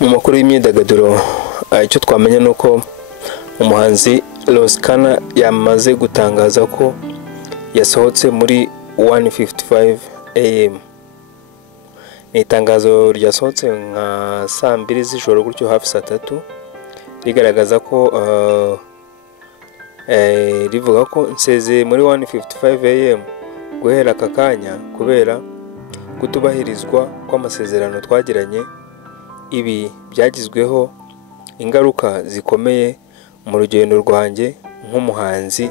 Mu makuru y'imyidagaduro icyo twamenya nuko umuhanzi Roskana yamaze gutangaza ko yasohotse muri 1:55 AM. Ni itangazo ryasohotse nka saa 2 z'ijoro gutyo hafi saa 3 rigaragaza ko rivuga ko nseze muri 1:55 AM guhera aka kanya kubera kutubahirizwa kw'amasezerano twagiranye. Ibi byagizweho ingaruka zikomeye mu rugendo rwanjye nk'umuhanzi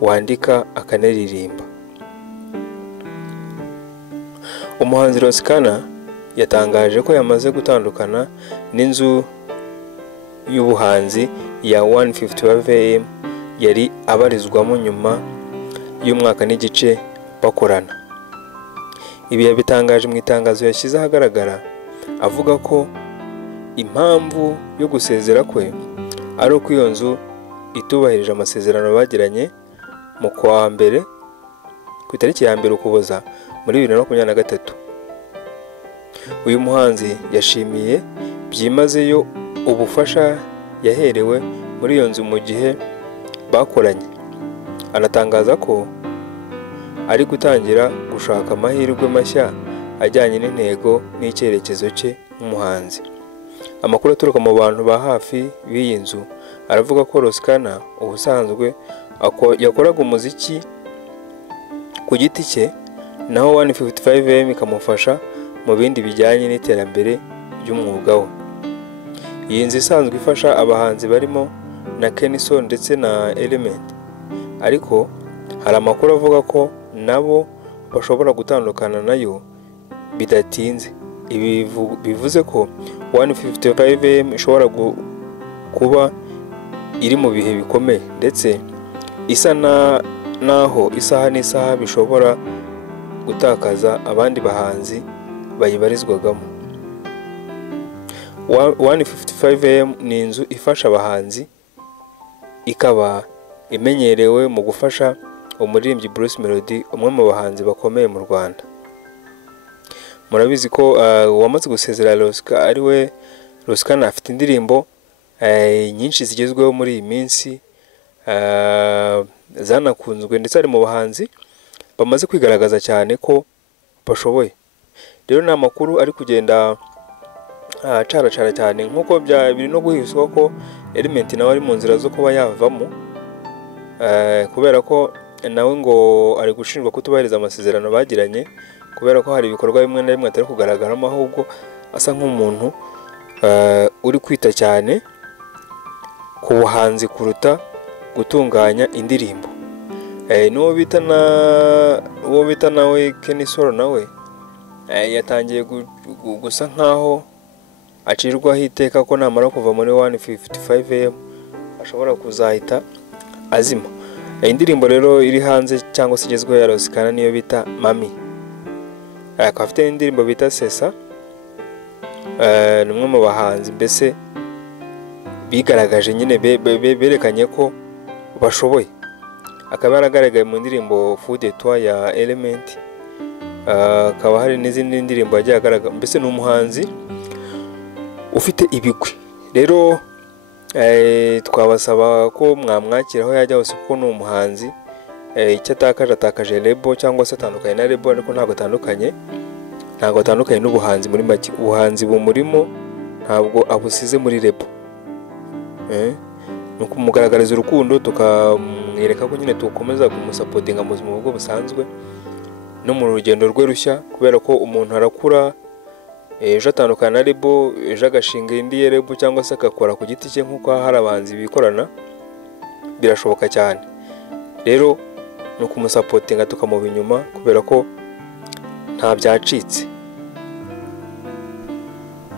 wandika akanaririmba. Umuhanzi Roskana yatangaje ko yamaze gutandukana n'inzu y'ubuhanzi ya 1:55 AM yari abarizwamo nyuma y'umwaka n'igice bakorana. Ibi yabitangaje mu itangazo yashyize ahagaragara avuga ko impamvu yo gusezera kwe ari uko iyo nzu itubahirije amasezerano bagiranye mu kwa mbere ku itariki ya 1 Ukuboza muri 2023. Uyu muhanzi yashimiye byimazeyo ubufasha yaherewe muri iyo nzu mu gihe bakoranye. Anatangaza ko ari gutangira gushaka amahirwe mashya ajyanye n'intego n'icyerekezo cye nk'umuhanzi. Amakuru aturuka mu bantu ba hafi b'iyi nzu aravuga ko Roskana ubusanzwe yakoraga umuziki ku giti cye, naho 1:55 AM ikamufasha mu bindi bijyanye n'iterambere ry'umwuga we. Iyi nzu isanzwe ifasha abahanzi barimo na Kenison ndetse na Element, ariko hari amakuru avuga ko nabo bashobora gutandukana nayo bidatinze. Ibi bivuze ko 1:55 AM ishobora kuba iri mu bihe bikomeye, ndetse isa naho isaha n'isaha bishobora gutakaza abandi bahanzi bayibarizwagamo. 1:55 AM ni inzu ifasha abahanzi, ikaba imenyerewe mu gufasha umuririmbyi Bruce Melody, umwe mu bahanzi bakomeye mu Rwanda. Murabizi ko wamaze gusezera ari we Roskana afite indirimbo nyinshi zigezweho muri iyi minsi zanakunzwe, ndetse ari mu bahanzi bamaze kwigaragaza cyane ko bashoboye. Rero ni amakuru ari kugenda caracara cyane, nk'uko biri no guhiswa ko Element nawe ari mu nzira zo kuba yavamo, kubera ko nawe ngo ari gushinjwa kutubahiriza amasezerano bagiranye, kubera ko hari ibikorwa bimwe na bimwe atari kugaragaramo, ahubwo asa nk'umuntu uri kwita cyane ku buhanzi kuruta gutunganya indirimbo. N'uwo bita nawe Kenison nawe yatangiye gusa nkaho acirwaho iteka ko namara kuva muri 1:55 AM ashobora kuzahita azima. Indirimbo rero iri hanze cyangwa se igezweho ya Roskana niyo bita Mami. Akaba afite indirimbo bita Sesa. Ni umwe mu bahanzi mbese bigaragaje nyine berekanye ko bashoboye. Akaba yaragaragaye mu ndirimbo Fou de Toi ya Element. Akaba hari n'izindi ndirimbo yagiye agaragara. Mbese ni umuhanzi ufite ibigwi. Rero twabasaba ko mwamwakira aho yajya hose, kuko ni umuhanzi icyo atakaje label cyangwa se atandukanye na label, ariko ntabwo atandukanye n'ubuhanzi. Muri make ubuhanzi bumurimo ntabwo abusize muri label. Nuko kumugaragariza urukundo, tukamwereka ko nyine tukomeza kumusapotinga mu buzima bwo busanzwe no mu rugendo rwe rushya, kubera ko umuntu arakura, ejo atandukana na label, ejo agashinga indi label cyangwa se agakora ku giti cye nk'uko hari abahanzi bikorana, birashoboka cyane. Rero ni ukumusapotinga tukamuba inyuma, kubera ko nta byacitse.